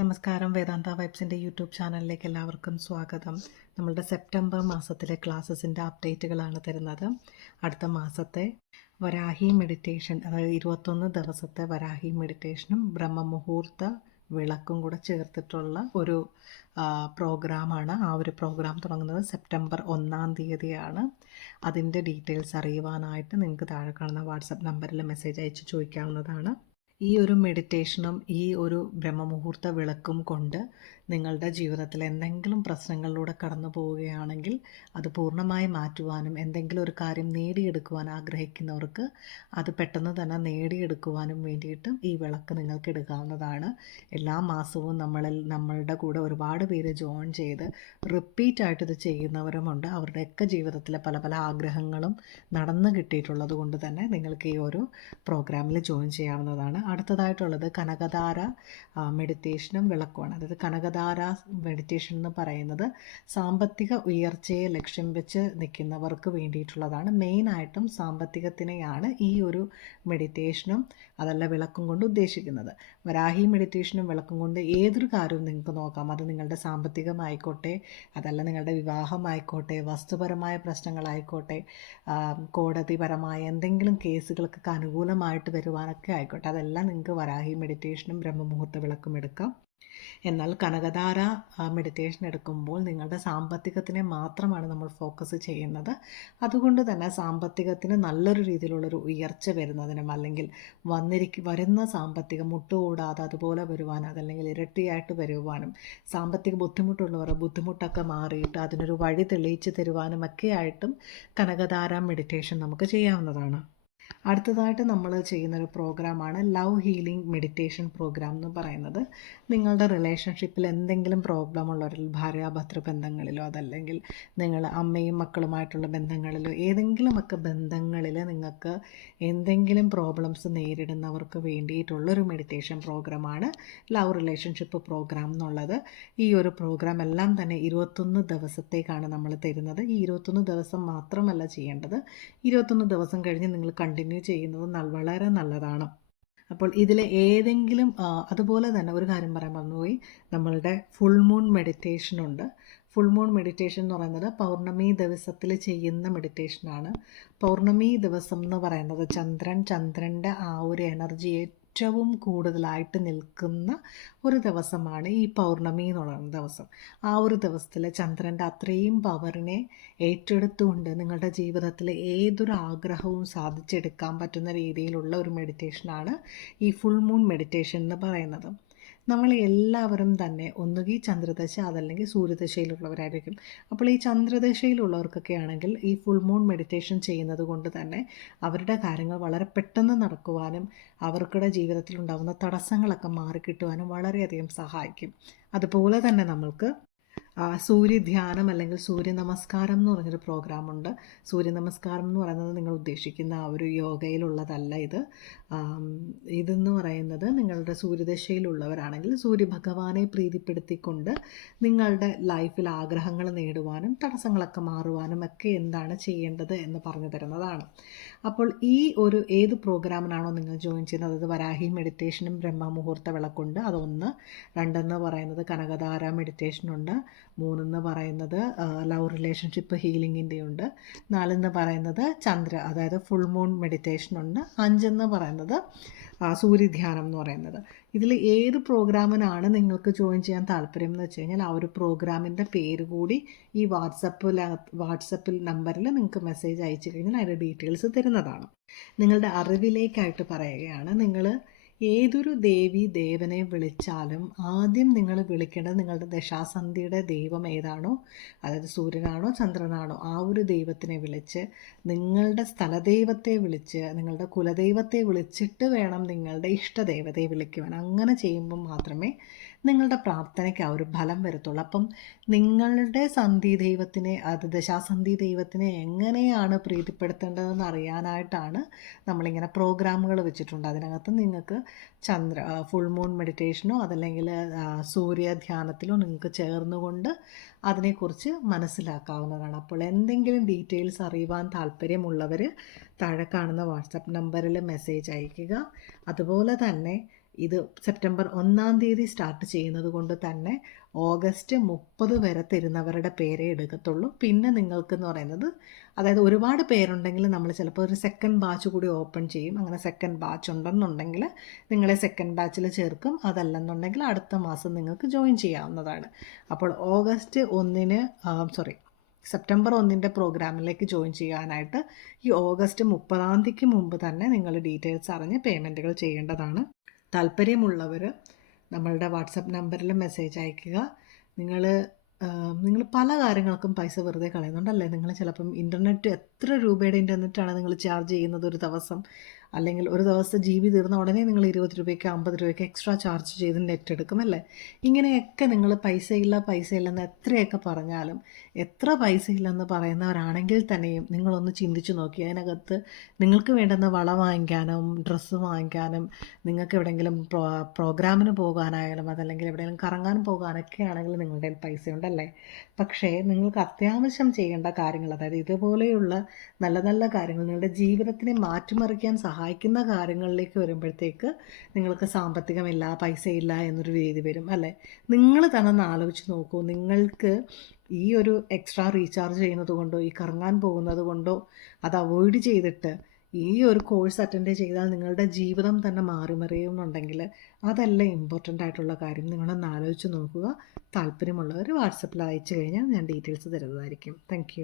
നമസ്കാരം. വേദാന്ത വൈബ്സിൻ്റെ യൂട്യൂബ് ചാനലിലേക്ക് എല്ലാവർക്കും സ്വാഗതം. നമ്മളുടെ സെപ്റ്റംബർ മാസത്തിലെ ക്ലാസ്സസിൻ്റെ അപ്ഡേറ്റുകളാണ് തരുന്നത്. അടുത്ത മാസത്തെ വരാഹി മെഡിറ്റേഷൻ, അതായത് 21 ദിവസത്തെ വരാഹി മെഡിറ്റേഷനും ബ്രഹ്മമുഹൂർത്ത വിളക്കും കൂടെ ചേർത്തിട്ടുള്ള ഒരു പ്രോഗ്രാമാണ്. ആ ഒരു പ്രോഗ്രാം തുടങ്ങുന്നത് സെപ്റ്റംബർ 1 തീയതിയാണ്. അതിൻ്റെ ഡീറ്റെയിൽസ് അറിയുവാനായിട്ട് നിങ്ങൾക്ക് താഴെ കാണുന്ന വാട്സപ്പ് നമ്പറിൽ മെസ്സേജ് അയച്ച് ചോദിക്കാവുന്നതാണ്. ഈ ഒരു മെഡിറ്റേഷനും ഈ ഒരു ബ്രഹ്മമുഹൂർത്ത വിളക്കും കൊണ്ട് നിങ്ങളുടെ ജീവിതത്തിൽ എന്തെങ്കിലും പ്രശ്നങ്ങളിലൂടെ കടന്നു പോവുകയാണെങ്കിൽ അത് പൂർണ്ണമായി മാറ്റുവാനും എന്തെങ്കിലും ഒരു കാര്യം നേടിയെടുക്കുവാൻ ആഗ്രഹിക്കുന്നവർക്ക് അത് പെട്ടെന്ന് തന്നെ നേടിയെടുക്കുവാനും വേണ്ടിയിട്ട് ഈ വിളക്ക് നിങ്ങൾക്ക് എടുക്കാവുന്നതാണ്. എല്ലാ മാസവും നമ്മളുടെ കൂടെ ഒരുപാട് പേര് ജോയിൻ ചെയ്ത് റിപ്പീറ്റായിട്ട് ഇത് ചെയ്യുന്നവരുമുണ്ട്. അവരുടെയൊക്കെ ജീവിതത്തിലെ പല പല ആഗ്രഹങ്ങളും നടന്നു കിട്ടിയിട്ടുള്ളത് കൊണ്ട് തന്നെ നിങ്ങൾക്ക് ഈ ഒരു പ്രോഗ്രാമിൽ ജോയിൻ ചെയ്യാവുന്നതാണ്. അടുത്തതായിട്ടുള്ളത് കനകധാര മെഡിറ്റേഷനും വിളക്കുമാണ്. അതായത് കനകധാര മെഡിറ്റേഷൻ എന്ന് പറയുന്നത് സാമ്പത്തിക ഉയർച്ചയെ ലക്ഷ്യം വെച്ച് നിൽക്കുന്നവർക്ക് വേണ്ടിയിട്ടുള്ളതാണ്. മെയിനായിട്ടും സാമ്പത്തികത്തിനെയാണ് ഈ ഒരു മെഡിറ്റേഷനും അതല്ല വിളക്കും കൊണ്ട് ഉദ്ദേശിക്കുന്നത്. വരാഹി മെഡിറ്റേഷനും വിളക്കും കൊണ്ട് ഏതൊരു കാര്യവും നിങ്ങൾക്ക് നോക്കാം. അത് നിങ്ങളുടെ സാമ്പത്തികമായിക്കോട്ടെ, അതല്ല നിങ്ങളുടെ വിവാഹമായിക്കോട്ടെ, വസ്തുപരമായ പ്രശ്നങ്ങളായിക്കോട്ടെ, കോടതിപരമായ എന്തെങ്കിലും കേസുകൾക്കൊക്കെ അനുകൂലമായിട്ട് വരുവാനൊക്കെ ആയിക്കോട്ടെ, അതെല്ലാം നിങ്ങൾക്ക് വരാഹി മെഡിറ്റേഷനും ബ്രഹ്മമുഹൂർത്ത വിളക്കും എടുക്കാം. എന്നാൽ കനകധാര മെഡിറ്റേഷൻ എടുക്കുമ്പോൾ നിങ്ങളുടെ സാമ്പത്തികത്തിനെ മാത്രമാണ് നമ്മൾ ഫോക്കസ് ചെയ്യുന്നത്. അതുകൊണ്ട് തന്നെ സാമ്പത്തികത്തിന് നല്ലൊരു രീതിയിലുള്ളൊരു ഉയർച്ച വരുന്നതിനും അല്ലെങ്കിൽ വരുന്ന സാമ്പത്തികം മുട്ടുകൂടാതെ അതുപോലെ വരുവാനും അതല്ലെങ്കിൽ ഇരട്ടിയായിട്ട് വരുവാനും സാമ്പത്തിക ബുദ്ധിമുട്ടുള്ളവർ ബുദ്ധിമുട്ടൊക്കെ മാറിയിട്ട് അതിനൊരു വഴി തെളിയിച്ച് തരുവാനും ഒക്കെ ആയിട്ടും കനകധാര മെഡിറ്റേഷൻ നമുക്ക് ചെയ്യാവുന്നതാണ്. അടുത്തതായിട്ട് നമ്മൾ ചെയ്യുന്നൊരു പ്രോഗ്രാമാണ് ലവ് ഹീലിംഗ് മെഡിറ്റേഷൻ പ്രോഗ്രാം എന്ന് പറയുന്നത്. നിങ്ങളുടെ റിലേഷൻഷിപ്പിൽ എന്തെങ്കിലും പ്രോബ്ലം ഉള്ളവരിൽ, ഭാര്യാഭർത്തൃ ബന്ധങ്ങളിലോ അതല്ലെങ്കിൽ നിങ്ങൾ അമ്മയും മക്കളുമായിട്ടുള്ള ബന്ധങ്ങളിലോ ഏതെങ്കിലുമൊക്കെ ബന്ധങ്ങളിൽ നിങ്ങൾക്ക് എന്തെങ്കിലും പ്രോബ്ലംസ് നേരിടുന്നവർക്ക് വേണ്ടിയിട്ടുള്ളൊരു മെഡിറ്റേഷൻ പ്രോഗ്രാമാണ് ലവ് റിലേഷൻഷിപ്പ് പ്രോഗ്രാം എന്നുള്ളത്. ഈ ഒരു പ്രോഗ്രാം എല്ലാം തന്നെ 21 ദിവസത്തേക്കാണ് നമ്മൾ തരുന്നത്. ഈ 21 ദിവസം മാത്രമല്ല ചെയ്യേണ്ടത്, 21 ദിവസം കഴിഞ്ഞ് നിങ്ങൾ കണ്ടിന്യൂ ചെയ്യുന്നത് വളരെ നല്ലതാണ്. അപ്പോൾ ഇതിൽ ഏതെങ്കിലും അതുപോലെ തന്നെ ഒരു കാര്യം പറയാൻ മറന്നുപോയി, നമ്മളുടെ ഫുൾ മൂൺ മെഡിറ്റേഷൻ ഉണ്ട്. ഫുൾ മൂൺ മെഡിറ്റേഷൻ എന്ന് പറയുന്നത് പൗർണമി ദിവസത്തിൽ ചെയ്യുന്ന മെഡിറ്റേഷനാണ്. പൗർണമി ദിവസം എന്ന് പറയുന്നത് ചന്ദ്രൻ്റെ ആ ഒരു എനർജി ഏറ്റവും കൂടുതലായിട്ട് നിൽക്കുന്ന ഒരു ദിവസമാണ് ഈ പൗർണമി എന്ന് പറയുന്ന ദിവസം. ആ ഒരു ദിവസത്തിൽ ചന്ദ്രൻ്റെ അത്രയും പവറിനെ ഏറ്റെടുത്തുകൊണ്ട് നിങ്ങളുടെ ജീവിതത്തിൽ ഏതൊരു ആഗ്രഹവും സാധിച്ചെടുക്കാൻ പറ്റുന്ന രീതിയിലുള്ള ഒരു മെഡിറ്റേഷനാണ് ഈ ഫുൾ മൂൺ മെഡിറ്റേഷൻ എന്ന് പറയുന്നത്. നമ്മൾ എല്ലാവരും തന്നെ ഒന്നുകിൽ ചന്ദ്രദശ അതല്ലെങ്കിൽ സൂര്യദശയിലുള്ളവരായിരിക്കും. അപ്പോൾ ഈ ചന്ദ്രദശയിലുള്ളവർക്കൊക്കെ ആണെങ്കിൽ ഈ ഫുൾ മൂൺ മെഡിറ്റേഷൻ ചെയ്യുന്നത് കൊണ്ട് തന്നെ അവരുടെ കാര്യങ്ങൾ വളരെ പെട്ടെന്ന് നടക്കുവാനും അവർക്കുടെ ജീവിതത്തിൽ ഉണ്ടാകുന്ന തടസ്സങ്ങളൊക്കെ മാറിക്കിട്ടുവാനും വളരെയധികം സഹായിക്കും. അതുപോലെ തന്നെ നമ്മൾക്ക് സൂര്യധ്യാനം അല്ലെങ്കിൽ സൂര്യ നമസ്കാരം എന്ന് പറഞ്ഞൊരു പ്രോഗ്രാമുണ്ട്. സൂര്യ നമസ്കാരം എന്ന് പറയുന്നത് നിങ്ങൾ ഉദ്ദേശിക്കുന്ന ആ ഒരു യോഗയിലുള്ളതല്ല. ഇതെന്ന് പറയുന്നത് നിങ്ങളുടെ സൂര്യദശയിലുള്ളവരാണെങ്കിൽ സൂര്യഭഗവാനെ പ്രീതിപ്പെടുത്തിക്കൊണ്ട് നിങ്ങളുടെ ലൈഫിൽ ആഗ്രഹങ്ങൾ നേടുവാനും തടസ്സങ്ങളൊക്കെ മാറുവാനും ഒക്കെ എന്താണ് ചെയ്യേണ്ടത് എന്ന് പറഞ്ഞു തരുന്നതാണ്. അപ്പോൾ ഈ ഒരു ഏത് പ്രോഗ്രാമിനാണോ നിങ്ങൾ ജോയിൻ ചെയ്യുന്നത്, അത് വരാഹി മെഡിറ്റേഷനും ബ്രഹ്മമുഹൂർത്ത വിളക്കുണ്ട്, അതൊന്ന്. 2 പറയുന്നത് കനകധാര മെഡിറ്റേഷനുണ്ട്. 3 പറയുന്നത് ലവ് റിലേഷൻഷിപ്പ് ഹീലിങ്ങിൻ്റെ ഉണ്ട്. 4 പറയുന്നത് അതായത് ഫുൾ മൂൺ മെഡിറ്റേഷനുണ്ട്. 5 പറയുന്നത് സൂര്യധ്യാനം എന്ന് പറയുന്നത്. ഇതിൽ ഏത് പ്രോഗ്രാമിനാണ് നിങ്ങൾക്ക് ജോയിൻ ചെയ്യാൻ താല്പര്യം എന്ന് വെച്ച് കഴിഞ്ഞാൽ ആ ഒരു പ്രോഗ്രാമിൻ്റെ പേര് കൂടി ഈ വാട്സപ്പിൽ നമ്പറിൽ നിങ്ങൾക്ക് മെസ്സേജ് അയച്ചു കഴിഞ്ഞാൽ അതിൻ്റെ ഡീറ്റെയിൽസ് തരുന്നതാണ്. നിങ്ങളുടെ അറിവിലേക്കായിട്ട് പറയുകയാണ്, നിങ്ങൾ ഏതൊരു ദേവനെ വിളിച്ചാലും ആദ്യം നിങ്ങൾ വിളിക്കേണ്ടത് നിങ്ങളുടെ ദശാസന്ധിയുടെ ദൈവം ഏതാണോ, അതായത് സൂര്യനാണോ ചന്ദ്രനാണോ, ആ ഒരു ദൈവത്തിനെ വിളിച്ച് നിങ്ങളുടെ സ്ഥലദൈവത്തെ വിളിച്ച് നിങ്ങളുടെ കുലദൈവത്തെ വിളിച്ചിട്ട് വേണം നിങ്ങളുടെ ഇഷ്ടദേവതയെ വിളിക്കുവാൻ. അങ്ങനെ ചെയ്യുമ്പോൾ മാത്രമേ നിങ്ങളുടെ പ്രാർത്ഥനയ്ക്ക് ആ ഒരു ഫലം വരത്തുള്ളൂ. അപ്പം നിങ്ങളുടെ സന്ധി ദൈവത്തിനെ, അത് ദശാസന്ധി ദൈവത്തിനെ എങ്ങനെയാണ് പ്രീതിപ്പെടുത്തേണ്ടതെന്ന് അറിയാനായിട്ടാണ് നമ്മളിങ്ങനെ പ്രോഗ്രാമുകൾ വെച്ചിട്ടുണ്ട്. അതിനകത്ത് നിങ്ങൾക്ക് ഫുൾ മൂൺ മെഡിറ്റേഷനോ അതല്ലെങ്കിൽ സൂര്യധ്യാനത്തിലോ നിങ്ങൾക്ക് ചേർന്നുകൊണ്ട് അതിനെക്കുറിച്ച് മനസ്സിലാക്കാവുന്നതാണ്. അപ്പോൾ എന്തെങ്കിലും ഡീറ്റെയിൽസ് അറിയുവാൻ താല്പര്യമുള്ളവർ താഴെ കാണുന്ന വാട്സപ്പ് നമ്പറിൽ മെസ്സേജ് അയയ്ക്കുക. അതുപോലെ തന്നെ ഇത് സെപ്റ്റംബർ 1-ാം തീയതി സ്റ്റാർട്ട് ചെയ്യുന്നത് കൊണ്ട് തന്നെ ഓഗസ്റ്റ് 30 വരെ തരുന്നവരുടെ പേരേ എടുക്കത്തുള്ളൂ. പിന്നെ നിങ്ങൾക്കെന്ന് പറയുന്നത്, അതായത് ഒരുപാട് പേരുണ്ടെങ്കിൽ നമ്മൾ ചിലപ്പോൾ ഒരു സെക്കൻഡ് ബാച്ച് കൂടി ഓപ്പൺ ചെയ്യും. അങ്ങനെ സെക്കൻഡ് ബാച്ച് ഉണ്ടെന്നുണ്ടെങ്കിൽ നിങ്ങളെ സെക്കൻഡ് ബാച്ചിൽ ചേർക്കും. അതല്ലെന്നുണ്ടെങ്കിൽ അടുത്ത മാസം നിങ്ങൾക്ക് ജോയിൻ ചെയ്യാവുന്നതാണ്. അപ്പോൾ സെപ്റ്റംബർ 1-ന്റെ പ്രോഗ്രാമിലേക്ക് ജോയിൻ ചെയ്യാനായിട്ട് ഈ ഓഗസ്റ്റ് 30-ാം തീയതിക്ക് മുമ്പ് തന്നെ നിങ്ങൾ ഡീറ്റെയിൽസ് അറിഞ്ഞ് പേയ്മെൻറ്റുകൾ ചെയ്യേണ്ടതാണ്. താല്പര്യമുള്ളവർ നമ്മളുടെ വാട്സപ്പ് നമ്പറിൽ മെസ്സേജ് അയയ്ക്കുക. നിങ്ങൾ പല കാര്യങ്ങൾക്കും പൈസ വെറുതെ കളയുന്നുണ്ടല്ലേ? നിങ്ങൾ ചിലപ്പം ഇൻ്റർനെറ്റ് എത്ര രൂപയുടെ ഇൻ്റർനെറ്റാണ് നിങ്ങൾ ചാർജ് ചെയ്യുന്നത് ഒരു ദിവസം, അല്ലെങ്കിൽ ഒരു ദിവസത്തെ GB തീർന്ന ഉടനെ നിങ്ങൾ 20 രൂപയ്ക്ക് 50 രൂപയ്ക്ക് എക്സ്ട്രാ ചാർജ് ചെയ്ത് നെറ്റ് എടുക്കും അല്ലേ? ഇങ്ങനെയൊക്കെ നിങ്ങൾ പൈസയില്ലെന്ന് എത്രയൊക്കെ പറഞ്ഞാലും, എത്ര പൈസയില്ലെന്ന് പറയുന്നവരാണെങ്കിൽ തന്നെയും നിങ്ങളൊന്ന് ചിന്തിച്ച് നോക്കി. അതിനകത്ത് നിങ്ങൾക്ക് വേണ്ടുന്ന വളം വാങ്ങിക്കാനും ഡ്രസ്സ് വാങ്ങിക്കാനും, നിങ്ങൾക്ക് എവിടെയെങ്കിലും പ്രോഗ്രാമിന് പോകാനായാലും അതല്ലെങ്കിൽ എവിടെയെങ്കിലും കറങ്ങാൻ പോകാനൊക്കെ ആണെങ്കിൽ നിങ്ങളുടെ കയ്യിൽ പൈസ ഉണ്ടല്ലേ? പക്ഷേ നിങ്ങൾക്ക് അത്യാവശ്യം ചെയ്യേണ്ട കാര്യങ്ങൾ, അതായത് ഇതുപോലെയുള്ള നല്ല നല്ല കാര്യങ്ങൾ, നിങ്ങളുടെ ജീവിതത്തിനെ മാറ്റിമറിക്കാൻ സഹായിക്കുന്ന കാര്യങ്ങളിലേക്ക് വരുമ്പോഴത്തേക്ക് നിങ്ങൾക്ക് സാമ്പത്തികമില്ല, പൈസയില്ല എന്നൊരു രീതി വരും അല്ലേ? നിങ്ങൾ തന്നെ ഒന്ന് ആലോചിച്ച് നോക്കൂ. നിങ്ങൾക്ക് ഈ ഒരു എക്സ്ട്രാ റീചാർജ് ചെയ്യുന്നത് കൊണ്ടോ ഈ കറങ്ങാൻ പോകുന്നത് കൊണ്ടോ അത് അവോയ്ഡ് ചെയ്തിട്ട് ഈ ഒരു കോഴ്സ് അറ്റൻഡ് ചെയ്താൽ നിങ്ങളുടെ ജീവിതം തന്നെ മാറിമറിയുന്നുണ്ടെങ്കിൽ അതല്ല ഇമ്പോർട്ടൻ്റ് ആയിട്ടുള്ള കാര്യം. നിങ്ങളൊന്ന് ആലോചിച്ച് നോക്കുക. താല്പര്യമുള്ളവർ വാട്സപ്പിൽ അയച്ചു കഴിഞ്ഞാൽ ഞാൻ ഡീറ്റെയിൽസ് തരുന്നതായിരിക്കും. താങ്ക്